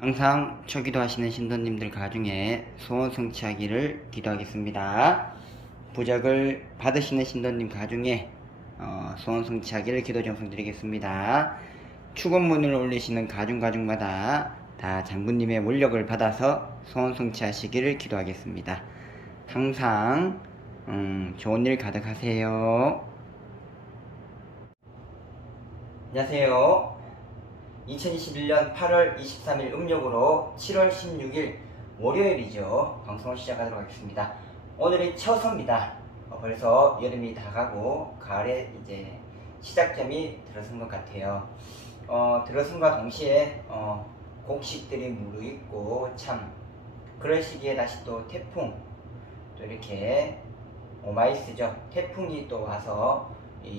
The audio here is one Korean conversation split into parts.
항상 초기도 하시는 신도님들 가중에 소원 성취하기를 기도하겠습니다. 부적을 받으시는 신도님 가중에 소원 성취하기를 기도 정성드리겠습니다. 축원문을 올리시는 가중마다 다 장군님의 원력을 받아서 소원 성취하시기를 기도하겠습니다. 항상 좋은 일 가득하세요. 안녕하세요. 2021년 8월 23일 음력으로 7월 16일 월요일이죠. 방송을 시작하도록 하겠습니다. 오늘이 처서입니다. 벌써 여름이 다 가고 가을에 이제 시작점이 들어선 것 같아요. 들어선과 동시에 곡식들이 무르익고 참 그럴 시기에 다시 또 태풍 또 이렇게 오마이스죠. 태풍이 또 와서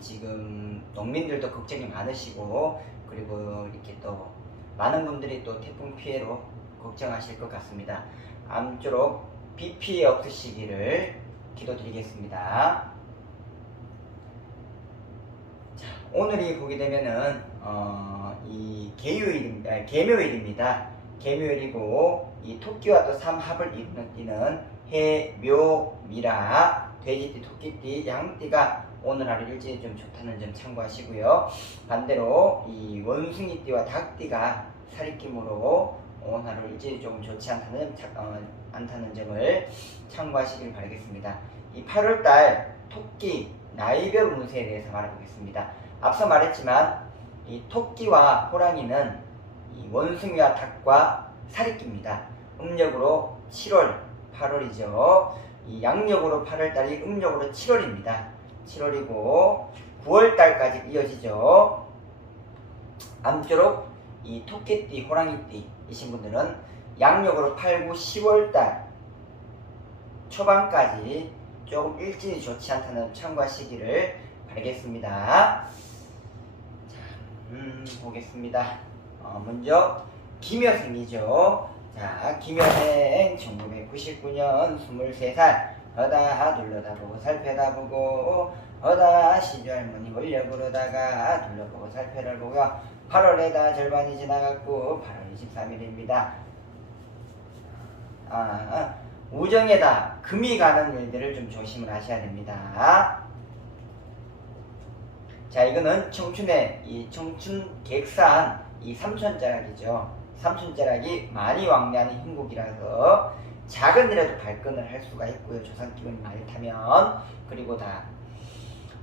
지금 농민들도 걱정이 많으시고 그리고 이렇게 또 많은 분들이 또 태풍 피해로 걱정하실 것 같습니다. 아무쪼록 비 피해 없으시기를 기도드리겠습니다. 자, 오늘이 보게 되면은 이 계묘일입니다. 계묘일이고 이 토끼와 또 삼합을 이루는 띠는 해, 묘, 미라, 돼지띠, 토끼띠, 양띠가 오늘 하루 일진이 좀 좋다는 점 참고하시고요. 반대로 이 원숭이띠와 닭띠가 살입김으로 오늘 하루 일진이 조금 좋지 않다는 점을 참고하시길 바라겠습니다. 이 8월달 토끼 나이별 운세에 대해서 말해보겠습니다. 앞서 말했지만 이 토끼와 호랑이는 이 원숭이와 닭과 살입기입니다. 음력으로 7월, 8월이죠. 이 양력으로 8월달이 음력으로 7월입니다. 7월이고 9월달까지 이어지죠. 아무쪼록 이 토끼띠, 호랑이띠이신 분들은 양력으로 8, 9, 10월달 초반까지 조금 일진이 좋지 않다는 참고하시기를 바라겠습니다. 자, 보겠습니다. 먼저 김여생이죠. 자, 김여생 1999년 23살 허다 둘러다보고 살펴다보고 허다 시주할머니 원력으로다가 둘러보고 살펴다보고요. 8월에다 절반이 지나갔고 8월 23일입니다. 우정에다 금이 가는 일들을 좀 조심을 하셔야 됩니다. 자, 이거는 청춘의 이 청춘 객산 이 삼촌자락이죠. 삼촌자락이 많이 왕래하는 형국이라서 작은 일에도 발끈을 할 수가 있고요. 조상 기운이 많이 타면. 그리고 다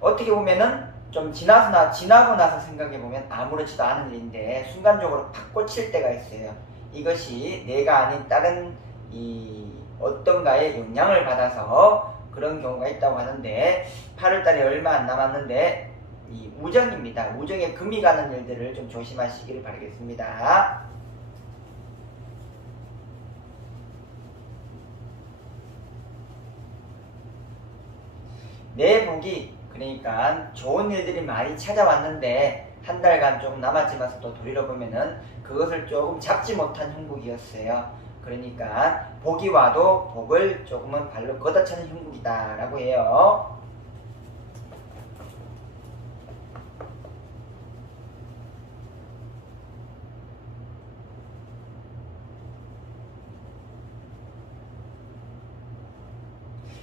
어떻게 보면은 좀 지나고 나서 생각해보면 아무렇지도 않은 일인데 순간적으로 팍 꽂힐 때가 있어요. 이것이 내가 아닌 다른 이 어떤가의 영향을 받아서 그런 경우가 있다고 하는데 8월달에 얼마 안 남았는데 이 우정입니다. 우정에 금이 가는 일들을 좀 조심하시기를 바라겠습니다. 내 복이 그러니까 좋은 일들이 많이 찾아왔는데 한 달간 조금 남았지만서도 돌이켜보면은 그것을 조금 잡지 못한 형국이었어요. 그러니까 복이 와도 복을 조금은 발로 걷어차는 형국이다 라고 해요.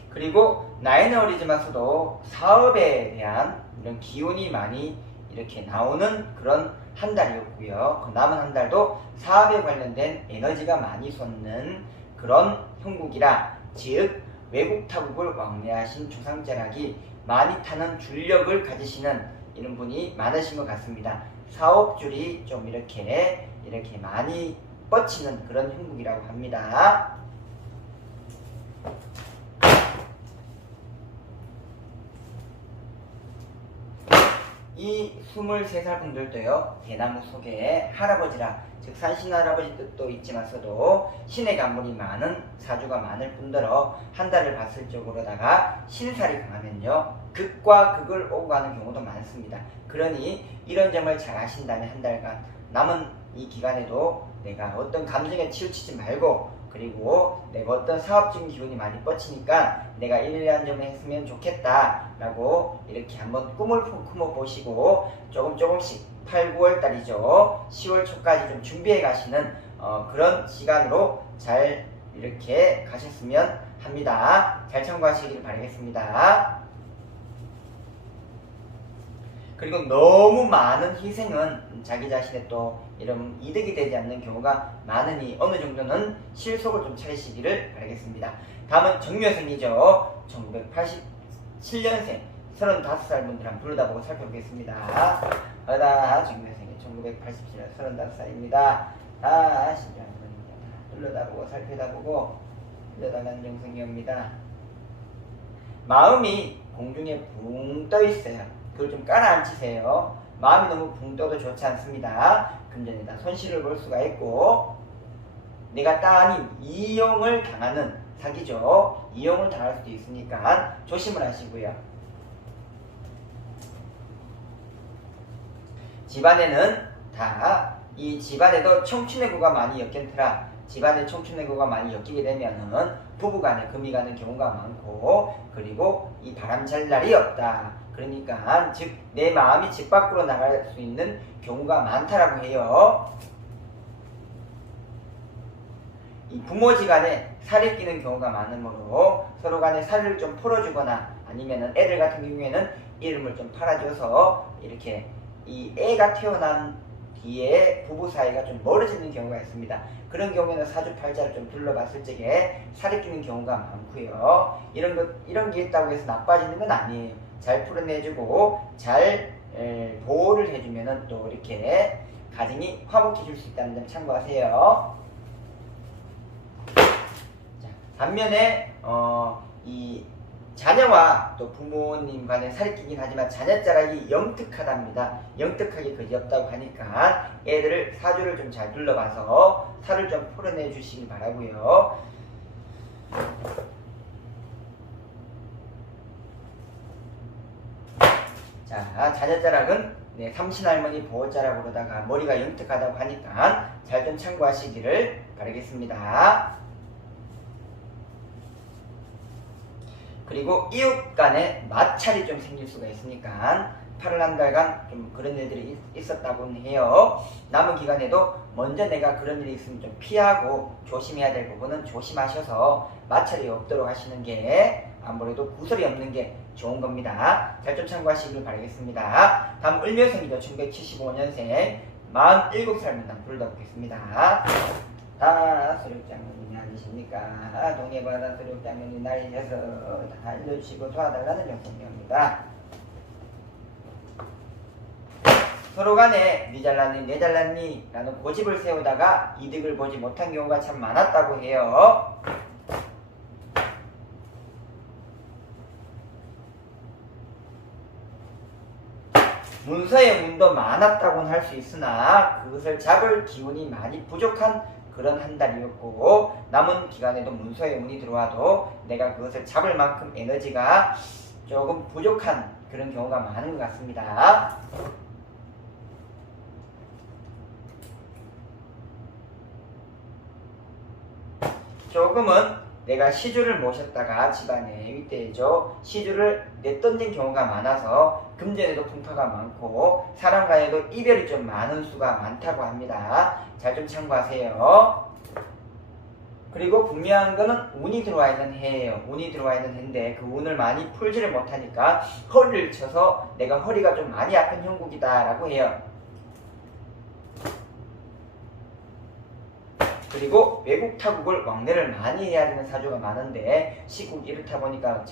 그리고 나이는 어리지만서도 사업에 대한 이런 기운이 많이 이렇게 나오는 그런 한 달이었고요. 그 남은 한 달도 사업에 관련된 에너지가 많이 솟는 그런 형국이라, 즉 외국 타국을 왕래하신 조상자락이 많이 타는 줄력을 가지시는 이런 분이 많으신 것 같습니다. 사업줄이 좀 이렇게 많이 뻗치는 그런 형국이라고 합니다. 이 23살 분들도요, 대나무 속에 할아버지라, 즉 산신 할아버지 뜻도 있지만서도 신의 간물이 많은 사주가 많을 뿐더러 한 달을 봤을 적으로다가 신살이 강하면요, 극과 극을 오고 가는 경우도 많습니다. 그러니 이런 점을 잘 아신다면 한 달간 남은 이 기간에도 내가 어떤 감정에 치우치지 말고, 그리고 내가 어떤 사업적인 기운이 많이 뻗치니까 내가 이러한 점을 했으면 좋겠다 라고 이렇게 한번 꿈을 품어 보시고 조금씩 8, 9월 달이죠. 10월 초까지 좀 준비해 가시는 그런 시간으로 잘 이렇게 가셨으면 합니다. 잘 참고하시길 바라겠습니다. 그리고 너무 많은 희생은 자기 자신의 또 이런 이득이 되지 않는 경우가 많으니 어느 정도는 실속을 좀 차리시기를 바라겠습니다. 다음은 정묘생이죠. 1987년생 35살 분들 한번 불러다보고 살펴보겠습니다. 정묘생이 1987년 35살입니다. 불러다보고 살펴다보고 불러다는 정성이옵니다. 마음이 공중에 붕 떠 있어요. 그걸 좀 깔아앉히세요. 마음이 너무 붕 떠도 좋지 않습니다. 금전에다 손실을 볼 수가 있고, 내가 따님 이용을 당하는 사기죠. 이용을 당할 수도 있으니까 조심을 하시고요. 집안에는 이 집안에도 청춘의고가 많이 엮인더라. 집안에 청춘의고가 많이 엮이게 되면은 부부간에 금이 가는 경우가 많고, 그리고 이 바람 잘 날이 없다. 그러니까 즉 내 마음이 집 밖으로 나갈 수 있는 경우가 많다라고 해요. 이 부모지간에 살이 끼는 경우가 많으므로 서로 간에 살을 좀 풀어주거나 아니면은 애들 같은 경우에는 이름을 좀 팔아줘서 이렇게 이 애가 태어난 뒤에 부부 사이가 좀 멀어지는 경우가 있습니다. 그런 경우에는 사주팔자를 좀 둘러봤을 적에 살이 끼는 경우가 많고요. 이런 게 있다고 해서 나빠지는 건 아니에요. 잘 풀어내주고 잘 보호를 해주면은 또 이렇게 가정이 화목해질 수 있다는 점 참고하세요. 자, 반면에 이 자녀와 또 부모님 간에 살이 끼긴 하지만 자녀자락이 영특하답니다. 영특하게 그지없다고 하니까 애들을 사주를 좀 잘 둘러봐서 살을 좀 풀어내 주시길 바라고요. 자, 자녀자락은 삼신할머니 보호자락으로다가 머리가 영특하다고 하니까 잘 좀 참고하시기를 바라겠습니다. 그리고 이웃 간에 마찰이 좀 생길 수가 있으니까 8월 한 달간 좀 그런 일들이 있었다고는 해요. 남은 기간에도 먼저 내가 그런 일이 있으면 좀 피하고 조심해야 될 부분은 조심하셔서 마찰이 없도록 하시는 게 아무래도 구설이 없는 게 좋은 겁니다. 잘 좀 참고하시길 바라겠습니다. 다음 을묘생이죠. 1975년생 47살 문단 불러보겠습니다. 수륙장면이 아니십니까? 동해바다 수륙장면이 날리셔서 다 알려주시고 도와달라는 영성입니다. 서로 간에 니 잘났니 내 잘났니 라는 고집을 세우다가 이득을 보지 못한 경우가 참 많았다고 해요. 문서의 운도 많았다고는 할 수 있으나 그것을 잡을 기운이 많이 부족한 그런 한 달이었고, 남은 기간에도 문서의 운이 들어와도 내가 그것을 잡을 만큼 에너지가 조금 부족한 그런 경우가 많은 것 같습니다. 조금은 내가 시주를 모셨다가 집안에 윗대죠. 시주를 내던진 경우가 많아서 금전에도 풍파가 많고 사람 간에도 이별이 좀 많은 수가 많다고 합니다. 잘 좀 참고하세요. 그리고 분명한 거는 운이 들어와 있는 해예요. 운이 들어와 있는 해인데 그 운을 많이 풀지를 못하니까 허리를 쳐서 내가 허리가 좀 많이 아픈 형국이다 라고 해요. 그리고 외국 타국을 왕래를 많이 해야 되는 사주가 많은데 시국이 이렇다 보니까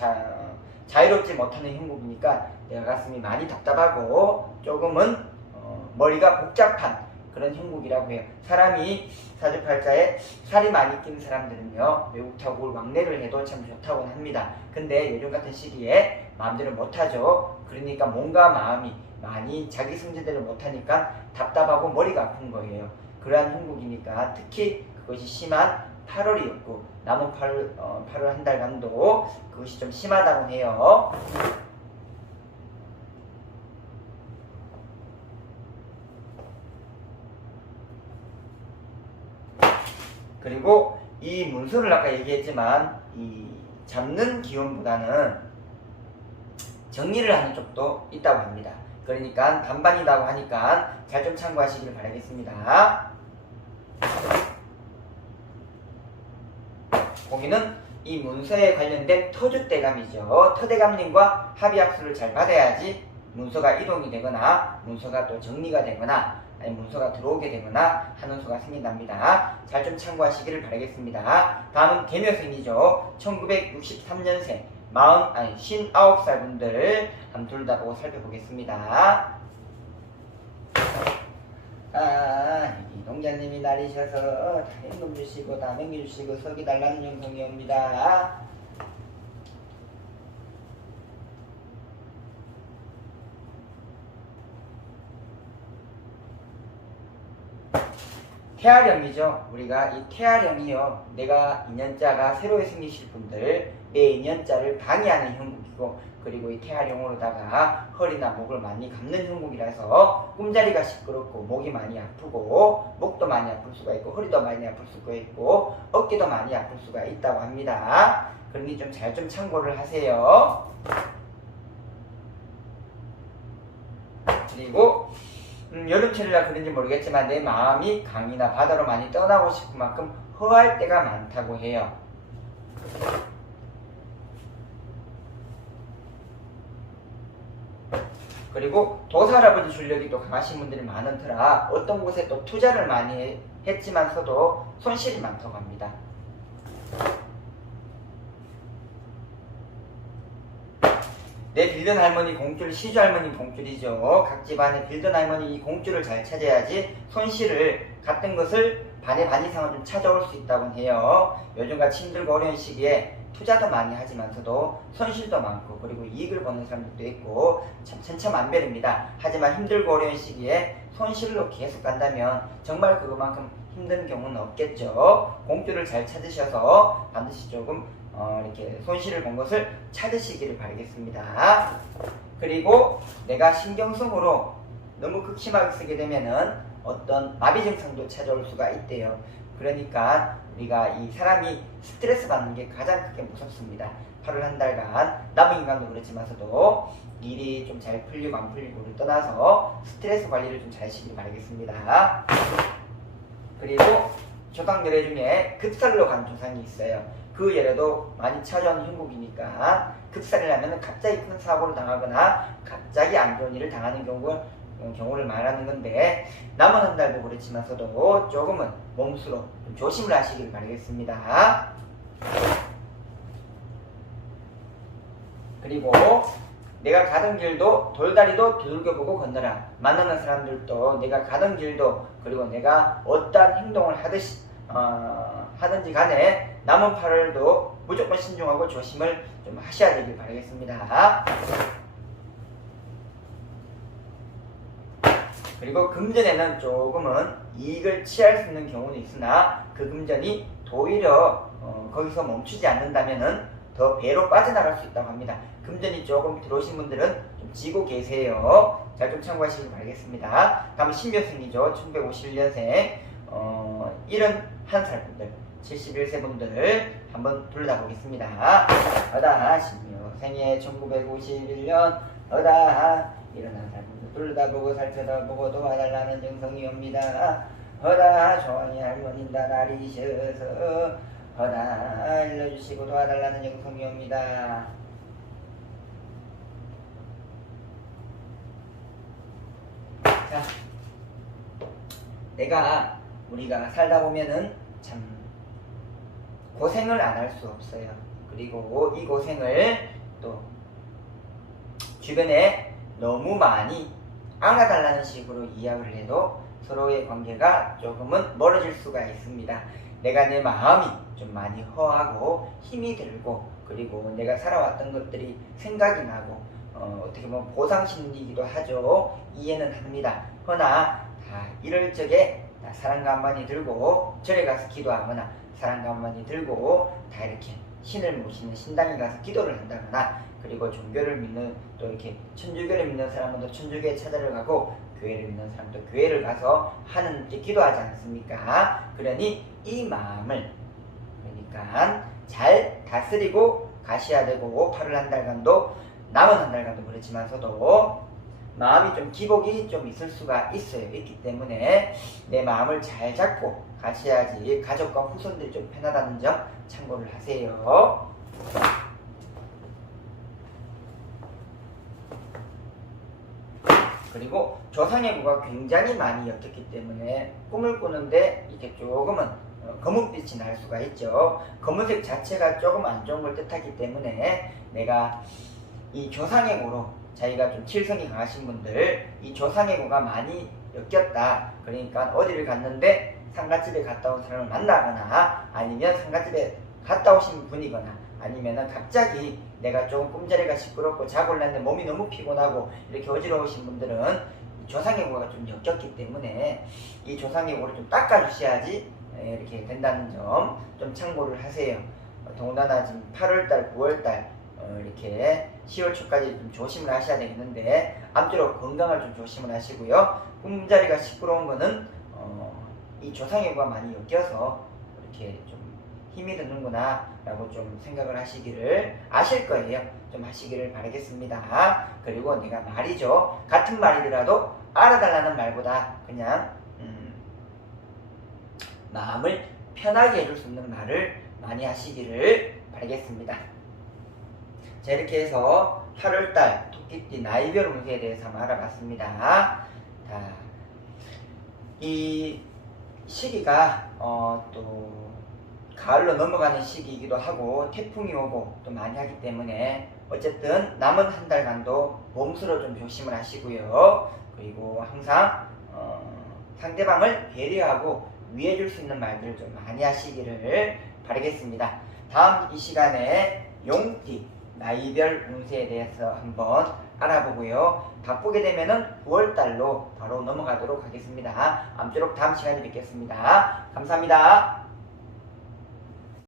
자유롭지 못하는 형국이니까 내가 가슴이 많이 답답하고 조금은 머리가 복잡한 그런 형국이라고 해요. 사람이 사주팔자에 살이 많이 낀 사람들은요 외국 타국을 왕래를 해도 참 좋다고 합니다. 근데 요즘 같은 시기에 마음대로 못하죠. 그러니까 몸과 마음이 많이 자기 성질대로 못하니까 답답하고 머리가 아픈 거예요. 그러한 형국이니까 특히 그것이 심한 8월이었고 남은 8월 한 달간도 그것이 좀 심하다고 해요. 그리고 이 문서를 아까 얘기했지만 이 잡는 기운보다는 정리를 하는 쪽도 있다고 합니다. 그러니까 반반이라고 하니까 잘 좀 참고하시길 바라겠습니다. 거기는 이 문서에 관련된 터줏대감이죠. 터대감님과 합의합수를 잘 받아야지 문서가 이동이 되거나 문서가 또 정리가 되거나 아니 문서가 들어오게 되거나 하는 수가 생긴답니다. 잘 좀 참고하시기를 바라겠습니다. 다음은 개묘생이죠. 1963년생 59살 분들 한번 둘 다 보고 살펴보겠습니다. 이 농자님이 날이셔서 다 임금 주시고 다 맹기 주시고 석이 달라는 영성이 옵니다. 태아령이죠. 우리가 이 태아령이요. 내가 인연자가 새로 생기실 분들 내 인연자를 방해하는 형국이고 그리고 이 태아령으로다가 허리나 목을 많이 감는 형국이라서 꿈자리가 시끄럽고 목이 많이 아프고 목도 많이 아플 수가 있고 허리도 많이 아플 수가 있고 어깨도 많이 아플 수가 있다고 합니다. 그러니 좀 잘 좀 참고를 하세요. 그리고 여름철이라 그런지 모르겠지만 내 마음이 강이나 바다로 많이 떠나고 싶은 만큼 허할 때가 많다고 해요. 그리고 도사할아버지 출력이 또 강하신 분들이 많은 터라 어떤 곳에 또 투자를 많이 했지만서도 손실이 많다고 합니다. 내 빌던 할머니 공줄, 시주 할머니 공줄이죠. 각 집안에 빌던 할머니 이 공줄을 잘 찾아야지 손실을 같은 것을 반의 반 이상은 좀 찾아올 수 있다고 해요. 요즘같이 힘들고 어려운 시기에 투자도 많이 하지만서도 손실도 많고 그리고 이익을 보는 사람들도 있고 참 천차만별입니다. 하지만 힘들고 어려운 시기에 손실로 계속 간다면 정말 그것만큼 힘든 경우는 없겠죠. 공줄을 잘 찾으셔서 반드시 조금 이렇게 손실을 본 것을 찾으시기를 바라겠습니다. 그리고 내가 신경성으로 너무 극심하게 쓰게 되면은 어떤 마비 증상도 찾아올 수가 있대요. 그러니까 우리가 이 사람이 스트레스 받는 게 가장 크게 무섭습니다. 8월 한 달간 남은 인간도 그렇지만서도 일이 좀 잘 풀리고 안 풀리고를 떠나서 스트레스 관리를 좀 잘 하시길 바라겠습니다. 그리고 조상 예례 중에 급살로 간 조상이 있어요. 그 예례도 많이 찾아오는 형국이니까 급살을 하면 갑자기 큰 사고를 당하거나 갑자기 안 좋은 일을 당하는 경우를 말하는 건데 남은 한 달도 그렇지만서도 조금은 몸수로 좀 조심을 하시길 바라겠습니다. 그리고 내가 가던 길도 돌다리도 두들겨보고 건너라. 만나는 사람들도 내가 가던 길도 그리고 내가 어떠한 행동을 하든지 간에 남은 8월도 무조건 신중하고 조심을 좀 하셔야 되길 바라겠습니다. 그리고 금전에는 조금은 이익을 취할 수 있는 경우는 있으나 그 금전이 도리어 거기서 멈추지 않는다면은 더 배로 빠져나갈 수 있다고 합니다. 금전이 조금 들어오신 분들은 좀 지고 계세요. 잘 좀 참고하시길 바라겠습니다. 다음은 신묘생이죠. 1951년생 71살 분들 71세 분들 한번 둘러보겠습니다. 어다 신묘생의 1951년 어다 일어난 살 분들 둘러보고 살펴다보고 도와달라는 정성이 옵니다. 어다 조원이 할머니다 날이셔서 어다 일러주시고 도와달라는 정성이 옵니다. 자, 우리가 살다 보면은 참 고생을 안 할 수 없어요. 그리고 이 고생을 또 주변에 너무 많이 알아달라는 식으로 이야기를 해도 서로의 관계가 조금은 멀어질 수가 있습니다. 내가 내 마음이 좀 많이 허하고 힘이 들고 그리고 내가 살아왔던 것들이 생각이 나고 어떻게 보면 보상심리이기도 하죠. 이해는 합니다. 허나 다 이럴 적에 사랑과 한마디 들고 절에 가서 기도하거나 사랑과 한마디 들고 다 이렇게 신을 모시는 신당에 가서 기도를 한다거나 그리고 종교를 믿는 또 이렇게 천주교를 믿는 사람은 또 천주교에 찾아가고 교회를 믿는 사람도 교회를 가서 하는지 기도하지 않습니까? 그러니 이 마음을 그러니까 잘 다스리고 가셔야 되고 8월 한 달간도 남은 한 달간도 그렇지만서도 마음이 좀 기복이 좀 있을 수가 있기 때문에 내 마음을 잘 잡고 가셔야지 가족과 후손들이 좀 편하다는 점 참고를 하세요. 그리고 조상의 구가 굉장히 많이 엮였기 때문에 꿈을 꾸는데 이게 조금은 검은빛이 날 수가 있죠. 검은색 자체가 조금 안 좋은 걸 뜻하기 때문에 내가 이 조상의 구로 자기가 좀 칠성이 강하신 분들 이 조상의 구가 많이 엮였다. 그러니까 어디를 갔는데 상가집에 갔다 온 사람을 만나거나 아니면 상가집에 갔다 오신 분이거나 아니면은 갑자기 내가 조금 꿈자리가 시끄럽고 자고 올랐는데 몸이 너무 피곤하고 이렇게 어지러우신 분들은 조상의 구가 좀 엮였기 때문에 이 조상의 구를 좀 닦아주셔야지 이렇게 된다는 점 좀 참고를 하세요. 더군다나 지금 8월달, 9월달 이렇게 10월 초까지 좀 조심을 하셔야 되겠는데 암쪼록 건강을 좀 조심을 하시고요. 꿈자리가 시끄러운 거는 이 조상의 구가 많이 엮여서 이렇게 좀 힘이 드는구나 라고 좀 생각을 하시기를 아실 거예요. 좀 하시기를 바라겠습니다. 그리고 내가 말이죠. 같은 말이더라도 알아달라는 말보다 그냥 마음을 편하게 해줄 수 있는 말을 많이 하시기를 바라겠습니다. 자, 이렇게 해서 8월달 토끼띠 나이별 운세에 대해서 한번 알아봤습니다. 자, 이 시기가 또 가을로 넘어가는 시기이기도 하고 태풍이 오고 또 많이 하기 때문에 어쨌든 남은 한 달간도 몸수로 좀 조심을 하시고요. 그리고 항상 상대방을 배려하고 위해줄 수 있는 말들을 좀 많이 하시기를 바라겠습니다. 다음 이 시간에 용띠 나이별 운세에 대해서 한번 알아보고요. 바쁘게 되면은 9월달로 바로 넘어가도록 하겠습니다. 아무쪼록 다음 시간에 뵙겠습니다. 감사합니다.